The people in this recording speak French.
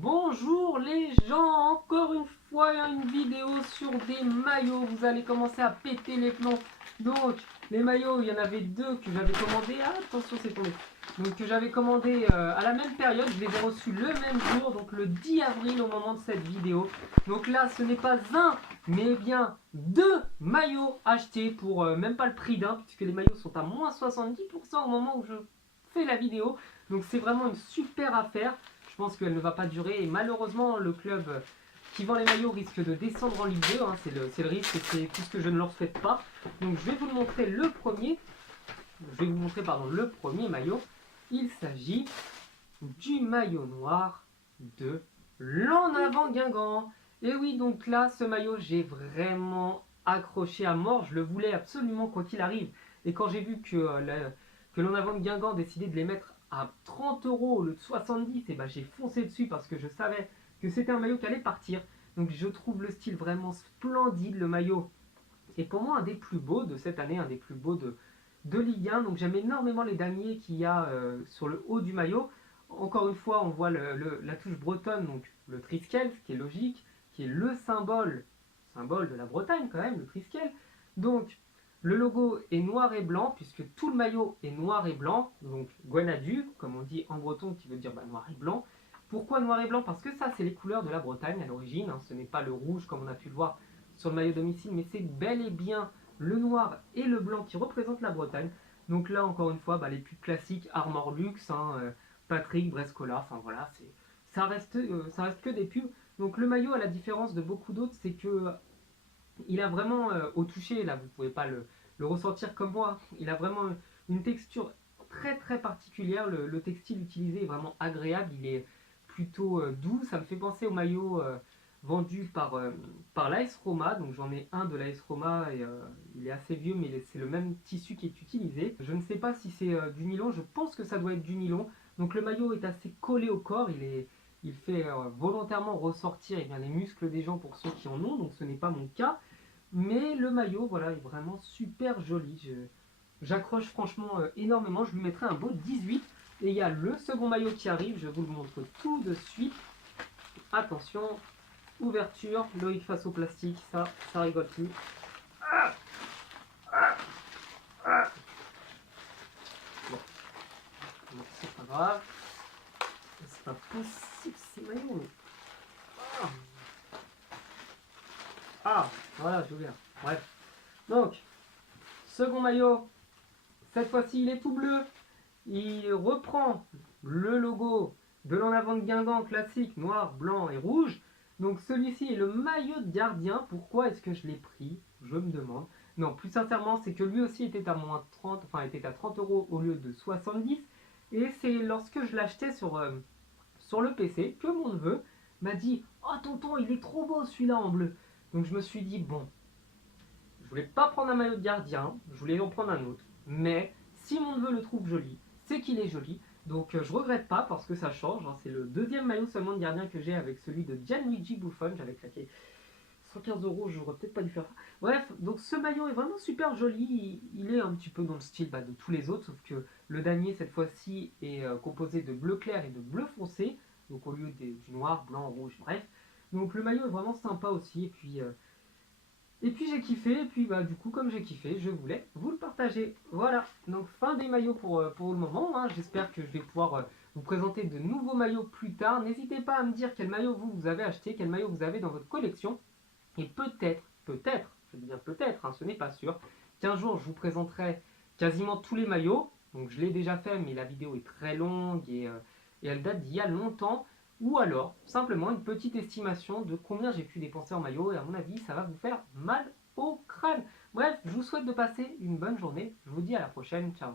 Bonjour les gens, encore une fois une vidéo sur des maillots. Vous allez commencer à péter les plombs. Donc les maillots, il y en avait deux que j'avais commandés. Ah, attention, c'est tombé. Donc que j'avais commandé à la même période. Je les ai reçus le même jour, donc le 10 avril au moment de cette vidéo. Donc là, ce n'est pas un, mais bien deux maillots achetés pour même pas le prix d'un, puisque les maillots sont à moins 70% au moment où je fais la vidéo. Donc c'est vraiment une super affaire. Je pense qu'elle ne va pas durer et malheureusement le club qui vend les maillots risque de descendre en Ligue 2, hein, c'est le risque et c'est tout ce que je ne leur souhaite pas. Donc je vais vous montrer le premier, le premier maillot. Il s'agit du maillot noir de l'En Avant Guingamp. Et oui, donc là ce maillot j'ai vraiment accroché à mort, je le voulais absolument quoi qu'il arrive. Et quand j'ai vu que l'En Avant Guingamp décidait de les mettre à 30 euros au lieu de 70, et ben j'ai foncé dessus parce que je savais que c'était un maillot qui allait partir. Donc je trouve le style vraiment splendide. Le maillot est pour moi un des plus beaux de cette année, un des plus beaux de Ligue 1. Donc j'aime énormément les damiers qu'il y a sur le haut du maillot. Encore une fois, on voit la touche bretonne, donc le triskel, ce qui est logique, qui est le symbole de la Bretagne quand même, le triskel. Donc le logo est noir et blanc, puisque tout le maillot est noir et blanc, donc Guanadu, comme on dit en breton, qui veut dire noir et blanc. Pourquoi noir et blanc? Parce que ça, c'est les couleurs de la Bretagne à l'origine, hein. Ce n'est pas le rouge comme on a pu le voir sur le maillot domicile, mais c'est bel et bien le noir et le blanc qui représentent la Bretagne. Donc là, encore une fois, les pubs classiques, Armor Luxe, hein, Patrick, Brescola, enfin voilà, ça reste que des pubs. Donc le maillot, à la différence de beaucoup d'autres, c'est que il a vraiment au toucher, là vous ne pouvez pas le ressentir comme moi, il a vraiment une texture très très particulière, le textile utilisé est vraiment agréable, il est plutôt doux, ça me fait penser au maillot vendu par l'AS Roma, donc j'en ai un de l'AS Roma et il est assez vieux mais c'est le même tissu qui est utilisé. Je ne sais pas si c'est du nylon, je pense que ça doit être du nylon, donc le maillot est assez collé au corps, il fait volontairement ressortir les muscles des gens pour ceux qui en ont, donc ce n'est pas mon cas. Mais le maillot, voilà, est vraiment super joli. J'accroche franchement énormément. Je lui mettrai un beau 18. Et il y a le second maillot qui arrive. Je vous le montre tout de suite. Attention, ouverture. Loïc face au plastique. Ça rigole plus. Bon, c'est pas grave. C'est pas possible ces maillots. Mais... voilà, j'ai ouvert. Bref. Donc, second maillot. Cette fois-ci, il est tout bleu. Il reprend le logo de l'En Avant de Guingamp classique, noir, blanc et rouge. Donc celui-ci est le maillot de gardien. Pourquoi est-ce que je l'ai pris? Je me demande. Non, plus sincèrement, c'est que lui aussi était à moins 30, enfin était à 30 euros au lieu de 70. Et c'est lorsque je l'achetais sur le PC que mon neveu m'a dit: Oh tonton, il est trop beau celui-là en bleu. Donc je me suis dit, bon, je voulais pas prendre un maillot de gardien, je voulais en prendre un autre. Mais si mon neveu le trouve joli, c'est qu'il est joli. Donc je regrette pas parce que ça change, hein. C'est le deuxième maillot seulement de gardien que j'ai avec celui de Gianluigi Buffon. J'avais claqué 115 euros, j'aurais peut-être pas dû faire ça. Bref, donc ce maillot est vraiment super joli. Il est un petit peu dans le style de tous les autres, sauf que le damier cette fois-ci est composé de bleu clair et de bleu foncé. Donc au lieu du noir, blanc, rouge, bref. Donc le maillot est vraiment sympa aussi. Et puis j'ai kiffé, et puis du coup comme j'ai kiffé, je voulais vous le partager. Voilà, donc fin des maillots pour le moment, hein. J'espère que je vais pouvoir vous présenter de nouveaux maillots plus tard. N'hésitez pas à me dire quel maillot vous avez acheté, quel maillot vous avez dans votre collection. Et peut-être, je dis bien peut-être, hein, ce n'est pas sûr, qu'un jour je vous présenterai quasiment tous les maillots. Donc je l'ai déjà fait, mais la vidéo est très longue et elle date d'il y a longtemps. Ou alors, simplement une petite estimation de combien j'ai pu dépenser en maillot. Et à mon avis, ça va vous faire mal au crâne. Bref, je vous souhaite de passer une bonne journée. Je vous dis à la prochaine. Ciao.